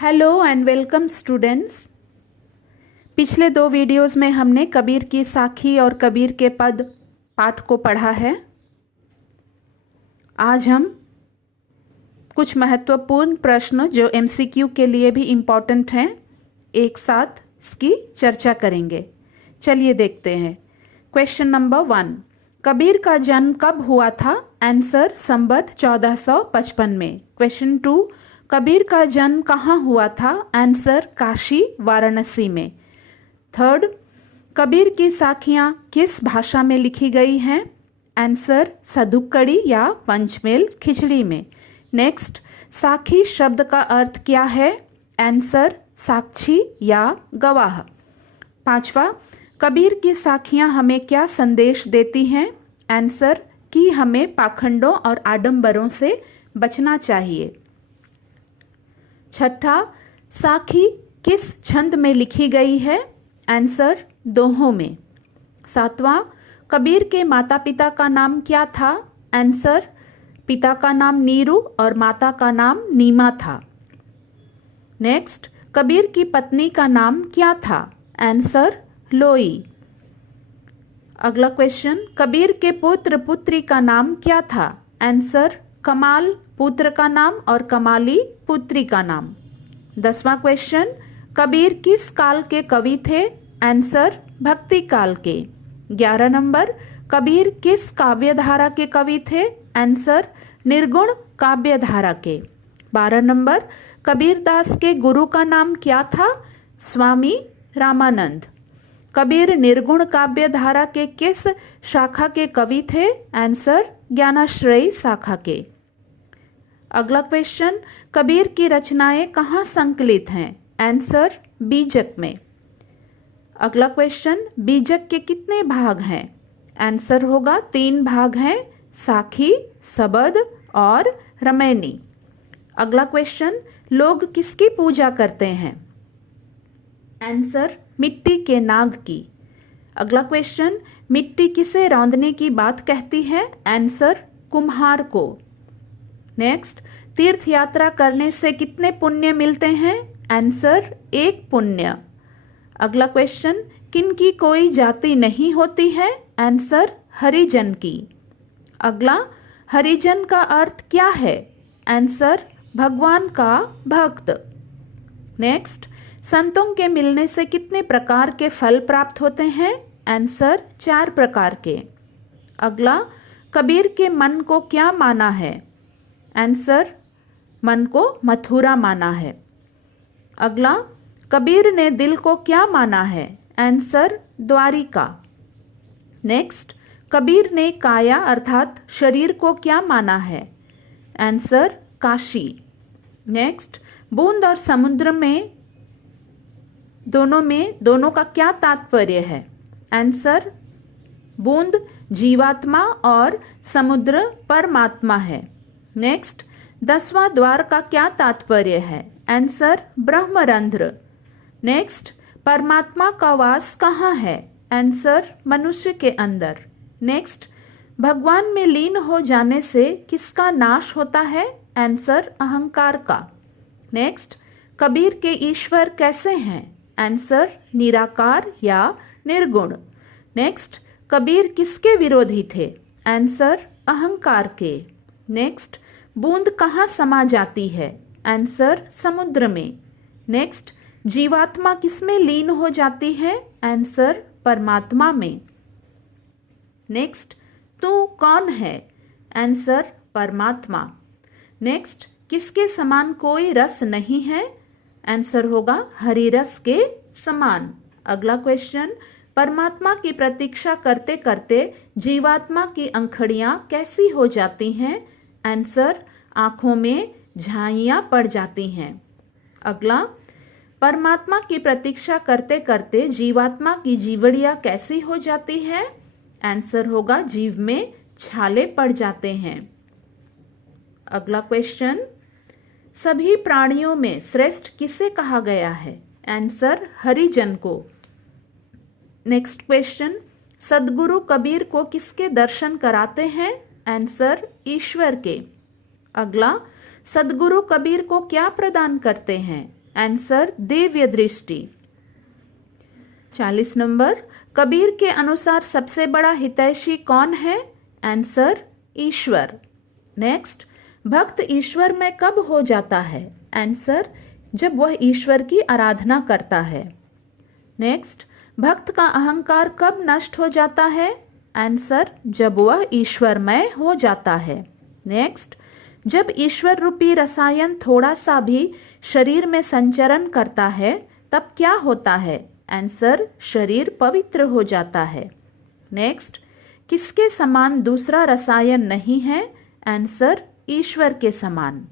Hello and welcome students. पिछले दो videos में हमने कबीर की साखी और कबीर के पद पाठ को पढ़ा है। आज हम कुछ महत्वपूर्ण प्रश्न जो एमसीक्यू के लिए भी इम्पॉर्टेंट हैं एक साथ इसकी चर्चा करेंगे। चलिए देखते हैं। क्वेश्चन नंबर 1, कबीर का जन्म कब हुआ था? आंसर संवत 1455 में। क्वेश्चन 2, कबीर का जन्म कहाँ हुआ था? आंसर काशी वाराणसी में। थर्ड, कबीर की साखियाँ किस भाषा में लिखी गई हैं? आंसर सदुक्कड़ी या पंचमेल खिचड़ी में। नेक्स्ट, साखी शब्द का अर्थ क्या है? आंसर साक्षी या गवाह। पांचवा, कबीर की साखियाँ हमें क्या संदेश देती हैं? आंसर कि हमें पाखंडों और आडंबरों से बचना चाहिए। छठा, साखी किस छंद में लिखी गई है? आंसर दोहों में। सातवां, कबीर के माता पिता का नाम क्या था? आंसर पिता का नाम नीरू और माता का नाम नीमा था। नेक्स्ट, कबीर की पत्नी का नाम क्या था? आंसर लोई। अगला क्वेश्चन, कबीर के पुत्र पुत्री का नाम क्या था? आंसर कमाल पुत्र का नाम और कमाली पुत्री का नाम। 10वां क्वेश्चन, कबीर किस काल के कवि थे? आंसर भक्ति काल के। 11 नंबर, कबीर किस काव्य धारा के कवि थे? आंसर निर्गुण काव्य धारा के। 12 नंबर, कबीर दास के गुरु का नाम क्या था? स्वामी रामानंद। कबीर निर्गुण काव्य धारा के किस शाखा के कवि थे? आंसर ज्ञानाश्रयी शाखा के। अगला क्वेश्चन, कबीर की रचनाएं कहाँ संकलित हैं? आंसर बीजक में। अगला क्वेश्चन, बीजक के कितने भाग हैं? आंसर होगा 3 भाग हैं, साखी, सबद और रमैनी। अगला क्वेश्चन, लोग किसकी पूजा करते हैं? आंसर मिट्टी के नाग की। अगला क्वेश्चन, मिट्टी किसे रौंदने की बात कहती है? आंसर कुम्हार को। नेक्स्ट, तीर्थ यात्रा करने से कितने पुण्य मिलते हैं? आंसर 1 पुण्य। अगला क्वेश्चन, किनकी कोई जाति नहीं होती है? आंसर हरिजन की। अगला, हरिजन का अर्थ क्या है? आंसर भगवान का भक्त। नेक्स्ट, संतों के मिलने से कितने प्रकार के फल प्राप्त होते हैं? आंसर 4 प्रकार के। अगला, कबीर के मन को क्या माना है? आंसर मन को मथुरा माना है। अगला, कबीर ने दिल को क्या माना है? आंसर द्वारिका। नेक्स्ट, कबीर ने काया अर्थात शरीर को क्या माना है? आंसर काशी। नेक्स्ट, बूंद और समुद्र में दोनों का क्या तात्पर्य है? आंसर बूंद जीवात्मा और समुद्र परमात्मा है। नेक्स्ट, 10वां द्वार का क्या तात्पर्य है? आंसर ब्रह्मरंध्र। नेक्स्ट, परमात्मा का वास कहाँ है? आंसर मनुष्य के अंदर। नेक्स्ट, भगवान में लीन हो जाने से किसका नाश होता है? आंसर अहंकार का। नेक्स्ट, कबीर के ईश्वर कैसे हैं? आंसर निराकार या निर्गुण। नेक्स्ट, कबीर किसके विरोधी थे? आंसर अहंकार के। नेक्स्ट, बूंद कहाँ समा जाती है? आंसर समुद्र में। नेक्स्ट, जीवात्मा किसमें लीन हो जाती है? आंसर परमात्मा में। नेक्स्ट, तू कौन है? आंसर परमात्मा। नेक्स्ट, किसके समान कोई रस नहीं है? आंसर होगा हरि रस के समान। अगला क्वेश्चन, परमात्मा की प्रतीक्षा करते करते जीवात्मा की अंखड़ियां कैसी हो जाती हैं? आंसर आँखों में झाइयाँ पड़ जाती हैं। अगला, परमात्मा की प्रतीक्षा करते करते जीवात्मा की जीवड़ियाँ कैसी हो जाती है? आंसर होगा जीव में छाले पड़ जाते हैं। अगला क्वेश्चन, सभी प्राणियों में श्रेष्ठ किसे कहा गया है? आंसर हरिजन को। नेक्स्ट क्वेश्चन, सदगुरु कबीर को किसके दर्शन कराते हैं? आंसर ईश्वर के। अगला, सदगुरु कबीर को क्या प्रदान करते हैं? आंसर दिव्य दृष्टि। 40 नंबर, कबीर के अनुसार सबसे बड़ा हितैषी कौन है? आंसर ईश्वर। नेक्स्ट, भक्त ईश्वर में कब हो जाता है? आंसर जब वह ईश्वर की आराधना करता है। नेक्स्ट, भक्त का अहंकार कब नष्ट हो जाता है? आंसर जब वह ईश्वरमय हो जाता है। नेक्स्ट, जब ईश्वर रूपी रसायन थोड़ा सा भी शरीर में संचरण करता है तब क्या होता है? आंसर शरीर पवित्र हो जाता है। नेक्स्ट, किसके समान दूसरा रसायन नहीं है? आंसर ईश्वर के समान।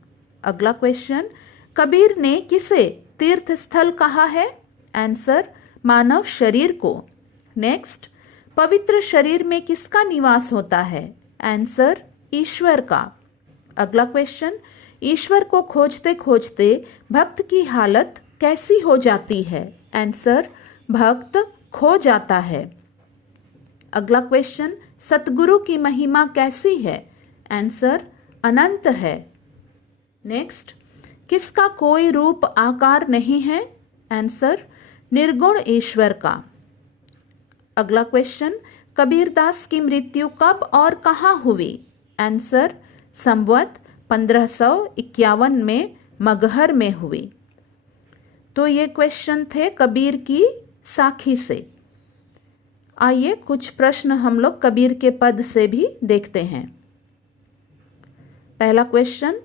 अगला क्वेश्चन, कबीर ने किसे तीर्थ स्थल कहा है? आंसर मानव शरीर को। नेक्स्ट, पवित्र शरीर में किसका निवास होता है? आंसर ईश्वर का। अगला क्वेश्चन, ईश्वर को खोजते खोजते भक्त की हालत कैसी हो जाती है? आंसर भक्त खो जाता है। अगला क्वेश्चन, सतगुरु की महिमा कैसी है? आंसर अनंत है। नेक्स्ट, किसका कोई रूप आकार नहीं है? आंसर निर्गुण ईश्वर का। अगला क्वेश्चन, कबीरदास की मृत्यु कब और कहाँ हुई? आंसर संवत 1551 में मगहर में हुई। तो ये क्वेश्चन थे कबीर की साखी से। आइए कुछ प्रश्न हम लोग कबीर के पद से भी देखते हैं। पहला क्वेश्चन,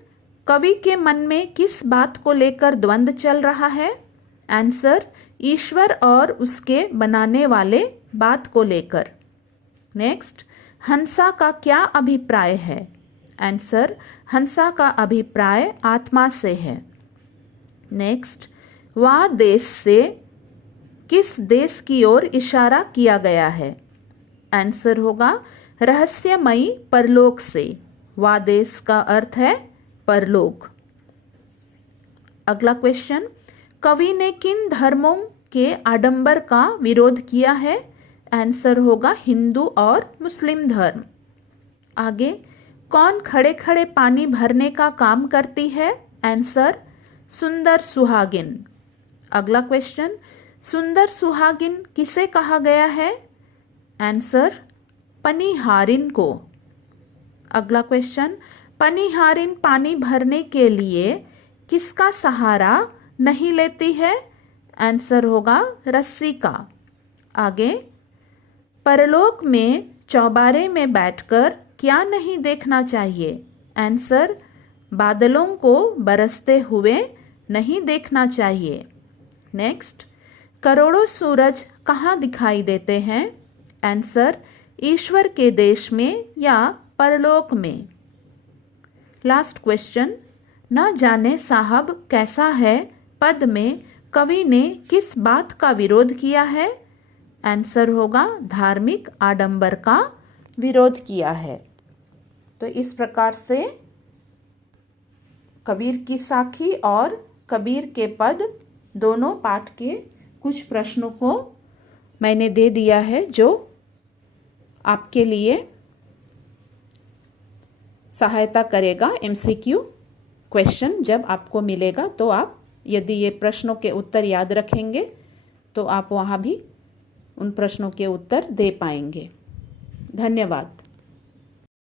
कवि के मन में किस बात को लेकर द्वंद्व चल रहा है? आंसर ईश्वर और उसके बनाने वाले बात को लेकर। नेक्स्ट, हंसा का क्या अभिप्राय है? आंसर हंसा का अभिप्राय आत्मा से है। नेक्स्ट, वा देश से किस देश की ओर इशारा किया गया है? आंसर होगा रहस्यमयी परलोक से। वा देश का अर्थ है परलोक। अगला क्वेश्चन, कवि ने किन धर्मों के आडंबर का विरोध किया है? आंसर होगा हिंदू और मुस्लिम धर्म। आगे, कौन खड़े खड़े पानी भरने का काम करती है? आंसर सुंदर सुहागिन। अगला क्वेश्चन, सुंदर सुहागिन किसे कहा गया है? आंसर पनिहारिन को। अगला क्वेश्चन, पनिहारिन पानी भरने के लिए किसका सहारा नहीं लेती है? आंसर होगा रस्सी का। आगे, परलोक में चौबारे में बैठकर क्या नहीं देखना चाहिए? आंसर बादलों को बरसते हुए नहीं देखना चाहिए। नेक्स्ट, करोड़ों सूरज कहाँ दिखाई देते हैं? आंसर ईश्वर के देश में या परलोक में। लास्ट क्वेश्चन, न जाने साहब कैसा है पद में कवि ने किस बात का विरोध किया है? आंसर होगा धार्मिक आडंबर का विरोध किया है। तो इस प्रकार से कबीर की साखी और कबीर के पद दोनों पाठ के कुछ प्रश्नों को मैंने दे दिया है, जो आपके लिए सहायता करेगा। एमसीक्यू क्वेश्चन जब आपको मिलेगा तो आप यदि ये प्रश्नों के उत्तर याद रखेंगे तो आप वहाँ भी उन प्रश्नों के उत्तर दे पाएंगे। धन्यवाद।